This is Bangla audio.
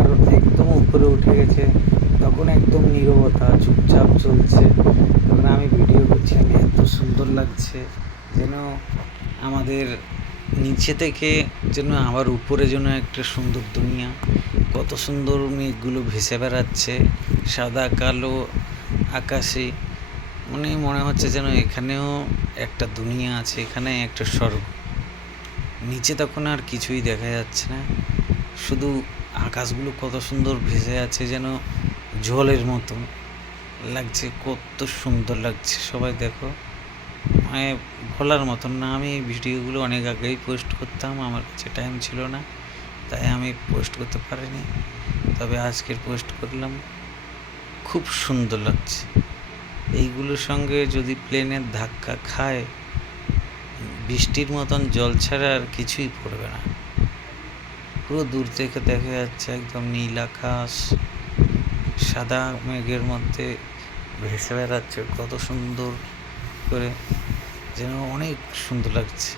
এবার একদম উপরে উঠে গেছে, তখন একদম নীরবতা, চুপচাপ চলছে। তখন আমি ভিডিও করছিলাম, এত সুন্দর লাগছে যেন আমাদের নিচে থেকে যেন আবার উপরে যেন একটা সুন্দর দুনিয়া। কত সুন্দর মেঘগুলো ভেসে বেড়াচ্ছে সাদা কালো আকাশে, মানে মনে হচ্ছে যেন এখানেও একটা দুনিয়া আছে, এখানে একটা স্বর্গ। নিচে তখন আর কিছুই দেখা যাচ্ছে না, শুধু আকাশগুলো কত সুন্দর ভেসে আছে যেন জলের মতো লাগছে, কত সুন্দর লাগছে। সবাই দেখো, মানে ভোলার মতন না। আমি এই ভিডিওগুলো অনেক আগেই পোস্ট করতাম, আমার কাছে টাইম ছিল না, তাই আমি পোস্ট করতে পারিনি, তবে আজকের পোস্ট করলাম। খুব সুন্দর লাগছে। এইগুলোর সঙ্গে যদি প্লেনের ধাক্কা খায়, বৃষ্টির মতন জল ছাড়া আর কিছুই পড়বে না। পুরো দূর থেকে দেখা যাচ্ছে একদম নীল আকাশ সাদা মেঘের মধ্যে ভেসে বেড়াচ্ছে কত সুন্দর করে, যেন অনেক সুন্দর লাগছে।